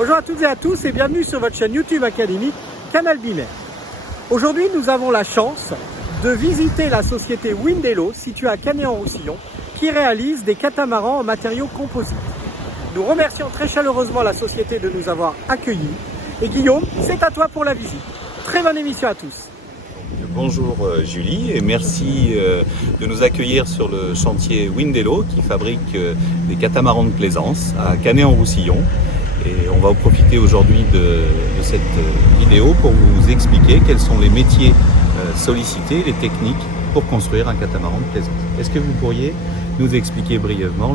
Bonjour à toutes et à tous et bienvenue sur votre chaîne YouTube académique Canal Binaire. Aujourd'hui, nous avons la chance de visiter la société Windelo située à Canet-en-Roussillon qui réalise des catamarans en matériaux composites. Nous remercions très chaleureusement la société de nous avoir accueillis. Et Guillaume, c'est à toi pour la visite. Très bonne émission à tous. Bonjour Julie et merci de nous accueillir sur le chantier Windelo qui fabrique des catamarans de plaisance à Canet-en-Roussillon. Et on va profiter aujourd'hui de cette vidéo pour vous expliquer quels sont les métiers sollicités, les techniques pour construire un catamaran de plaisance. Est-ce que vous pourriez nous expliquer brièvement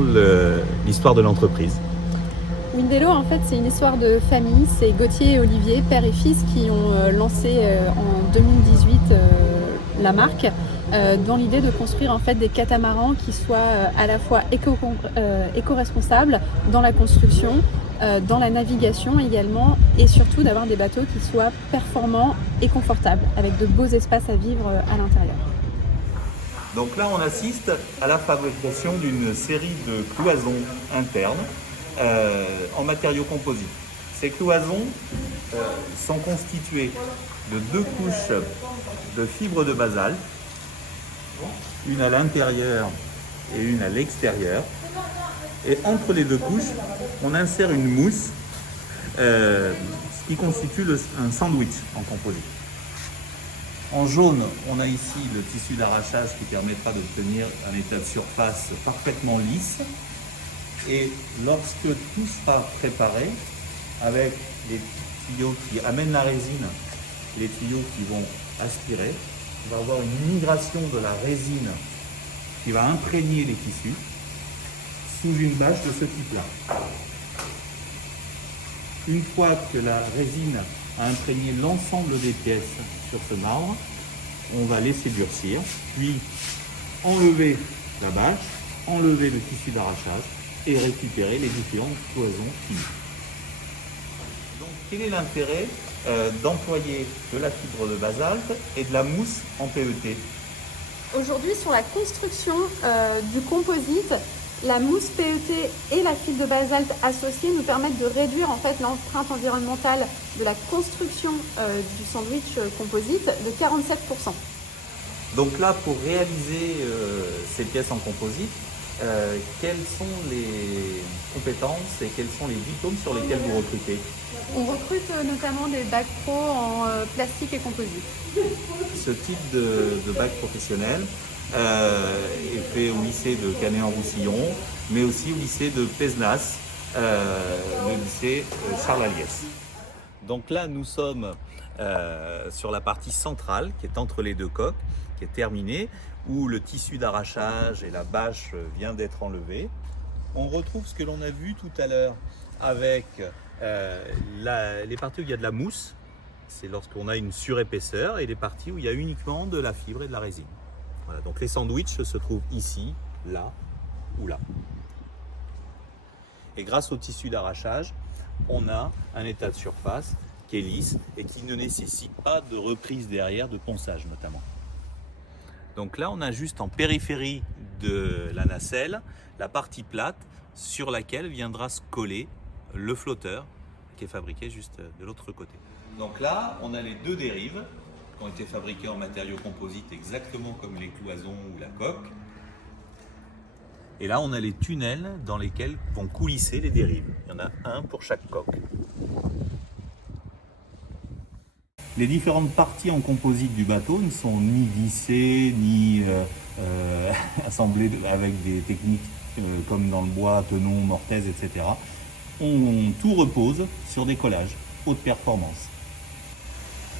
l'histoire de l'entreprise ? Windelo, en fait, c'est une histoire de famille. C'est Gauthier et Olivier, père et fils, qui ont lancé en 2018 la marque dans l'idée de construire en fait des catamarans qui soient à la fois éco-responsables dans la construction, dans la navigation également, et surtout d'avoir des bateaux qui soient performants et confortables, avec de beaux espaces à vivre à l'intérieur. Donc là, on assiste à la fabrication d'une série de cloisons internes en matériaux composites. Ces cloisons sont constituées de 2 couches de fibres de basalte, une à l'intérieur et une à l'extérieur. Et entre les 2 couches, on insère une mousse, ce qui constitue un sandwich en composite. En jaune, on a ici le tissu d'arrachage qui permettra d'obtenir un état de surface parfaitement lisse. Et lorsque tout sera préparé, avec les tuyaux qui amènent la résine, les tuyaux qui vont aspirer, on va avoir une migration de la résine qui va imprégner les tissus sous une bâche de ce type-là. Une fois que la résine a imprégné l'ensemble des pièces sur ce marbre, on va laisser durcir, puis enlever la bâche, enlever le tissu d'arrachage et récupérer les différentes cloisons finies. Donc, quel est l'intérêt d'employer de la fibre de basalte et de la mousse en PET? Aujourd'hui, sur la construction du composite, la mousse PET et la fibre de basalte associée nous permettent de réduire en fait l'empreinte environnementale de la construction du sandwich composite de 47%. Donc là, pour réaliser ces pièces en composite, quelles sont les compétences et quels sont les diplômes sur lesquels vous recrutez? On recrute notamment des bacs pro en plastique et composite. Ce type de bac professionnel est fait au lycée de Canet-en-Roussillon, mais aussi au lycée de Pézenas, le lycée Charles Aliès. Donc là, nous sommes sur la partie centrale, qui est entre les 2 coques, qui est terminée, où le tissu d'arrachage et la bâche vient d'être enlevé. On retrouve ce que l'on a vu tout à l'heure avec les parties où il y a de la mousse, c'est lorsqu'on a une surépaisseur, et les parties où il y a uniquement de la fibre et de la résine. Voilà, donc les sandwichs se trouvent ici, là ou là. Et grâce au tissu d'arrachage, on a un état de surface qui est lisse et qui ne nécessite pas de reprise derrière, de ponçage notamment. Donc là, on a juste en périphérie de la nacelle la partie plate sur laquelle viendra se coller le flotteur qui est fabriqué juste de l'autre côté. Donc là, on a les 2 dérives qui ont été fabriquées en matériaux composites exactement comme les cloisons ou la coque. Et là, on a les tunnels dans lesquels vont coulisser les dérives. Il y en a un pour chaque coque. Les différentes parties en composite du bateau ne sont ni vissées, ni assemblées avec des techniques comme dans le bois, tenon, mortaise, etc. Tout repose sur des collages haute performance.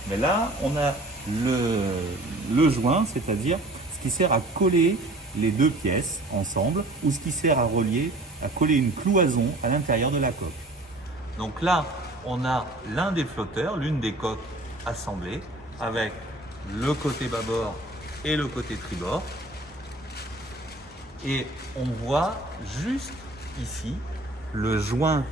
Mais là, on a le joint, c'est-à-dire ce qui sert à coller les 2 pièces ensemble, ou ce qui sert à relier, à coller une cloison à l'intérieur de la coque. Donc là, on a l'un des flotteurs, l'une des coques assemblées, avec le côté bâbord et le côté tribord. Et on voit juste ici le joint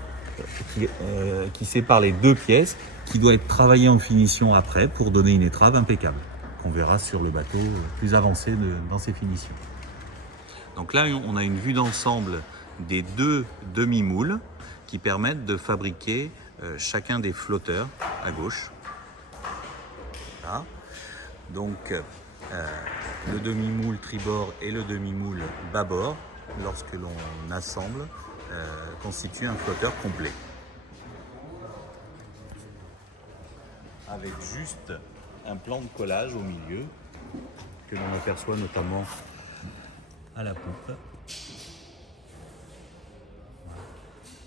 qui sépare les 2 pièces, qui doit être travaillé en finition après pour donner une étrave impeccable, qu'on verra sur le bateau plus avancé dans ses finitions. Donc là, on a une vue d'ensemble des 2 demi-moules qui permettent de fabriquer chacun des flotteurs à gauche. Voilà. Donc le demi-moule tribord et le demi-moule bâbord, lorsque l'on assemble, constituent un flotteur complet. Avec juste un plan de collage au milieu, que l'on aperçoit notamment à la poupe.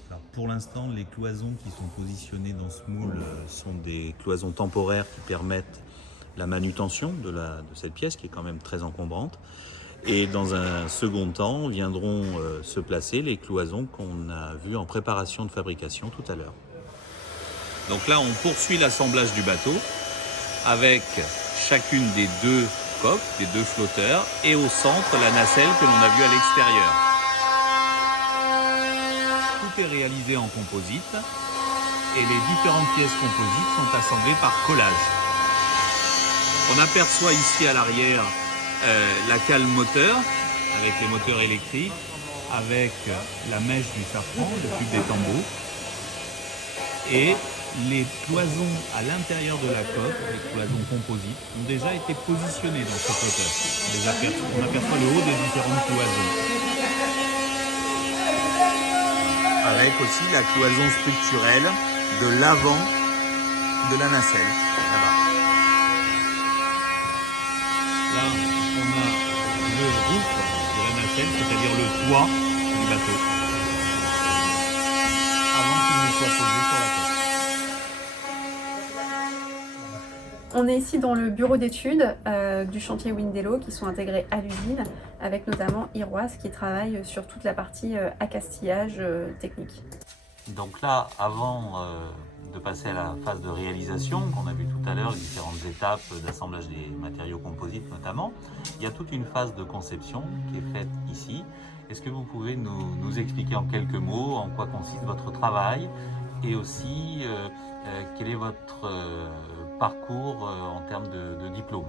Alors pour l'instant, les cloisons qui sont positionnées dans ce moule sont des cloisons temporaires qui permettent la manutention de cette pièce qui est quand même très encombrante. Et dans un second temps, viendront se placer les cloisons qu'on a vues en préparation de fabrication tout à l'heure. Donc là, on poursuit l'assemblage du bateau avec chacune des deux coques, des deux flotteurs, et au centre, la nacelle que l'on a vue à l'extérieur. Tout est réalisé en composite et les différentes pièces composites sont assemblées par collage. On aperçoit ici à l'arrière la cale moteur avec les moteurs électriques, avec la mèche du safran, le tube des tambours, et les cloisons à l'intérieur de la coque, les cloisons composites, ont déjà été positionnées dans ce flotteur. On aperçoit le haut des différentes cloisons. Avec aussi la cloison structurelle de l'avant de la nacelle, là-bas. Là, on a le roof de la nacelle, c'est-à-dire le toit du bateau, avant qu'il ne soit posé sur la coque. On est ici dans le bureau d'études du chantier Windello qui sont intégrés à l'usine, avec notamment Iroise qui travaille sur toute la partie accastillage technique. Donc là, avant de passer à la phase de réalisation, qu'on a vu tout à l'heure, les différentes étapes d'assemblage des matériaux composites notamment, il y a toute une phase de conception qui est faite ici. Est-ce que vous pouvez nous expliquer en quelques mots en quoi consiste votre travail et aussi quel est votre parcours en termes de diplôme?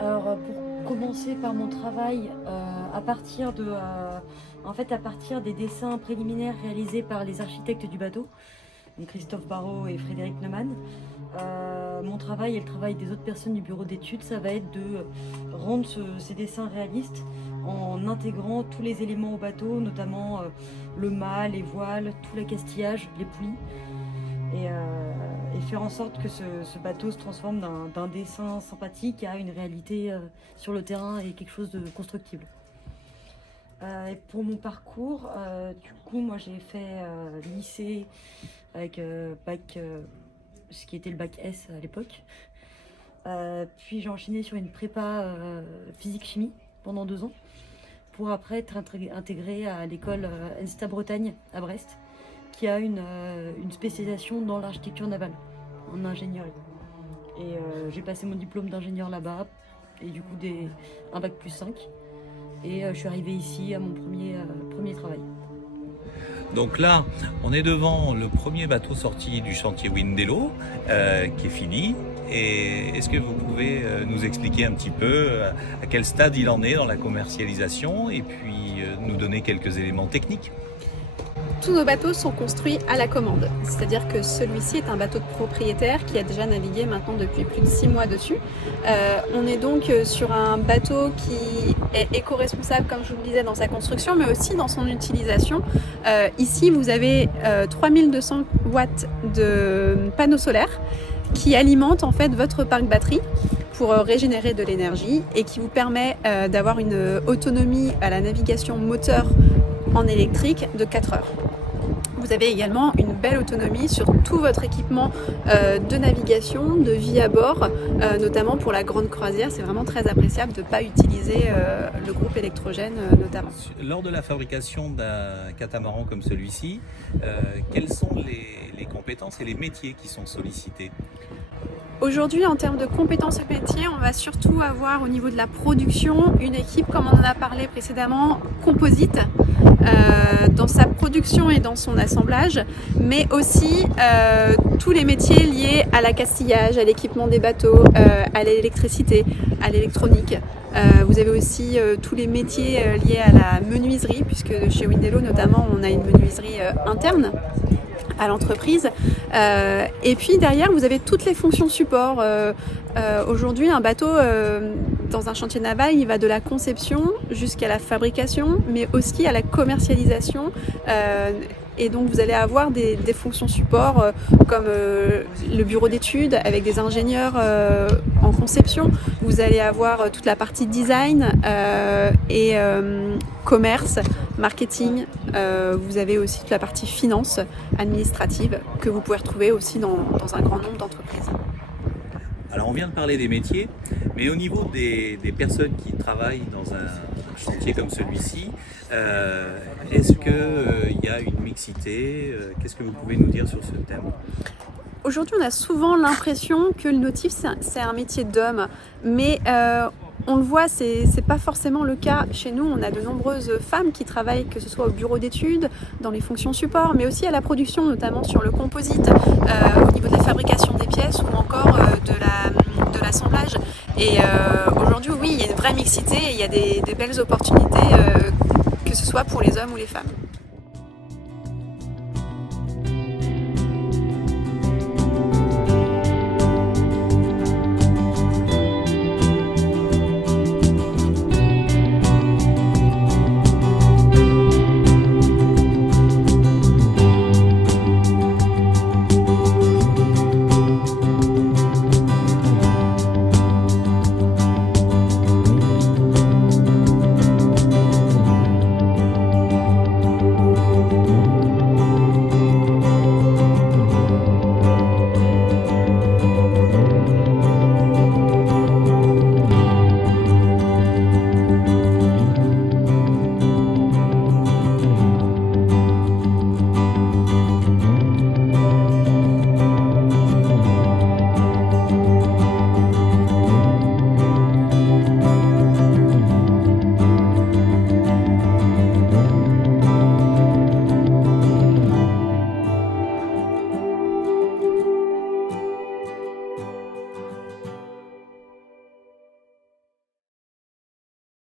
Alors pour commencer par mon travail, à partir des dessins préliminaires réalisés par les architectes du bateau, donc Christophe Barrault et Frédéric Neumann, mon travail et le travail des autres personnes du bureau d'études, ça va être de rendre ces dessins réalistes en intégrant tous les éléments au bateau, notamment le mât, les voiles, tout l'accastillage, les poulies, et faire en sorte que ce bateau se transforme d'un dessin sympathique à une réalité sur le terrain et quelque chose de constructible. Et pour mon parcours, du coup, moi j'ai fait lycée avec bac, ce qui était le bac S à l'époque. Puis j'ai enchaîné sur une prépa physique-chimie pendant 2 ans, pour après être intégré à l'école ENSTA Bretagne à Brest, qui a une spécialisation dans l'architecture navale, en ingénierie. Et j'ai passé mon diplôme d'ingénieur là-bas, et du coup un bac plus 5. Et je suis arrivée ici à mon premier travail. Donc là, on est devant le premier bateau sorti du chantier Windello, qui est fini. Et est-ce que vous pouvez nous expliquer un petit peu à quel stade il en est dans la commercialisation et puis nous donner quelques éléments techniques? Tous nos bateaux sont construits à la commande, c'est-à-dire que celui-ci est un bateau de propriétaire qui a déjà navigué maintenant depuis plus de 6 mois dessus. On est donc sur un bateau qui est éco-responsable, comme je vous le disais, dans sa construction, mais aussi dans son utilisation. Ici, vous avez 3200 watts de panneaux solaires qui alimentent en fait votre parc batterie pour régénérer de l'énergie et qui vous permet d'avoir une autonomie à la navigation moteur en électrique de 4 heures. Vous avez également une belle autonomie sur tout votre équipement de navigation, de vie à bord, notamment pour la grande croisière. C'est vraiment très appréciable de ne pas utiliser le groupe électrogène notamment. Lors de la fabrication d'un catamaran comme celui-ci, quelles sont les compétences et les métiers qui sont sollicités? Aujourd'hui, en termes de compétences et métiers, on va surtout avoir au niveau de la production une équipe, comme on en a parlé précédemment, composite, dans sa production et dans son assemblage, mais aussi tous les métiers liés à l'accastillage, à l'équipement des bateaux, à l'électricité, à l'électronique. Vous avez aussi tous les métiers liés à la menuiserie, puisque chez Windello notamment, on a une menuiserie interne, à l'entreprise. Et puis derrière, vous avez toutes les fonctions support. Aujourd'hui, un bateau dans un chantier naval, il va de la conception jusqu'à la fabrication, mais aussi à la commercialisation. Et donc vous allez avoir des fonctions support comme le bureau d'études avec des ingénieurs en conception. Vous allez avoir toute la partie design et commerce, marketing. Vous avez aussi toute la partie finance administrative que vous pouvez retrouver aussi dans un grand nombre d'entreprises. Alors on vient de parler des métiers, mais au niveau des personnes qui travaillent dans un chantier comme celui-ci, est-ce qu'il y a une mixité? Qu'est-ce que vous pouvez nous dire sur ce thème? Aujourd'hui, on a souvent l'impression que le nautif, c'est un métier d'homme, mais on le voit, c'est pas forcément le cas. Chez nous, on a de nombreuses femmes qui travaillent, que ce soit au bureau d'études, dans les fonctions support, mais aussi à la production, notamment sur le composite, au niveau de la fabrication des pièces ou encore de l'assemblage. Et aujourd'hui, oui, il y a une vraie mixité et il y a des belles opportunités, que ce soit pour les hommes ou les femmes.